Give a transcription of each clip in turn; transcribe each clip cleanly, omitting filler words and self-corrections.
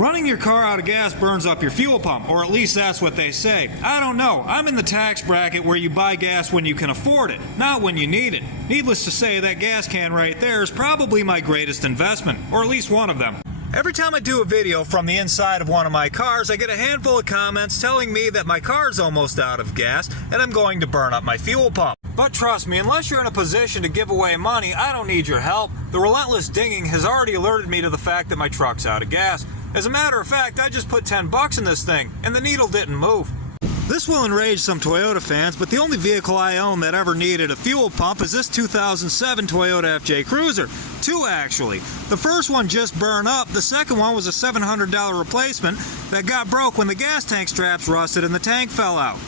Running your car out of gas burns up your fuel pump, or at least that's what they say. I don't know. I'm in the tax bracket where you buy gas when you can afford it, not when you need it. Needless to say, that gas can right there is probably my greatest investment, or at least one of them. Every time I do a video from the inside of one of my cars, I get a handful of comments telling me that my car's almost out of gas and I'm going to burn up my fuel pump. But trust me, unless you're in a position to give away money, I don't need your help. The relentless dinging has already alerted me to the fact that my truck's out of gas. As a matter of fact, I just put 10 bucks in this thing, and the needle didn't move. This will enrage some Toyota fans, but the only vehicle I own that ever needed a fuel pump is this 2007 Toyota FJ Cruiser. Two, actually. The first one just burned up. The second one was a $700 replacement that got broke when the gas tank straps rusted and the tank fell out.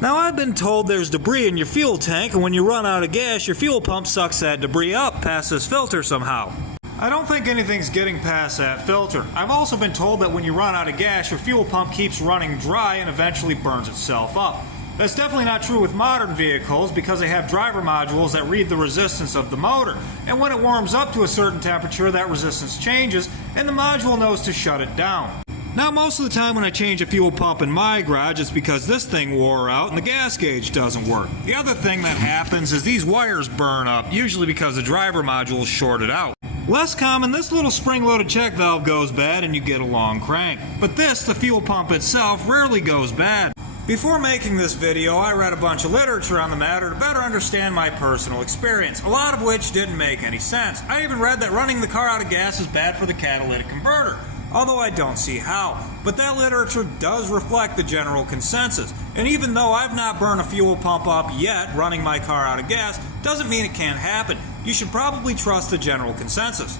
Now, I've been told there's debris in your fuel tank, and when you run out of gas, your fuel pump sucks that debris up past this filter somehow. I don't think anything's getting past that filter. I've also been told that when you run out of gas, your fuel pump keeps running dry and eventually burns itself up. That's definitely not true with modern vehicles because they have driver modules that read the resistance of the motor. And when it warms up to a certain temperature, that resistance changes and the module knows to shut it down. Now, most of the time when I change a fuel pump in my garage, it's because this thing wore out and the gas gauge doesn't work. The other thing that happens is these wires burn up, usually because the driver module is shorted out. Less common, this little spring-loaded check valve goes bad and you get a long crank. But this, the fuel pump itself, rarely goes bad. Before making this video, I read a bunch of literature on the matter to better understand my personal experience, a lot of which didn't make any sense. I even read that running the car out of gas is bad for the catalytic converter, although I don't see how. But that literature does reflect the general consensus. And even though I've not burned a fuel pump up yet running my car out of gas, doesn't mean it can't happen. You should probably trust the general consensus.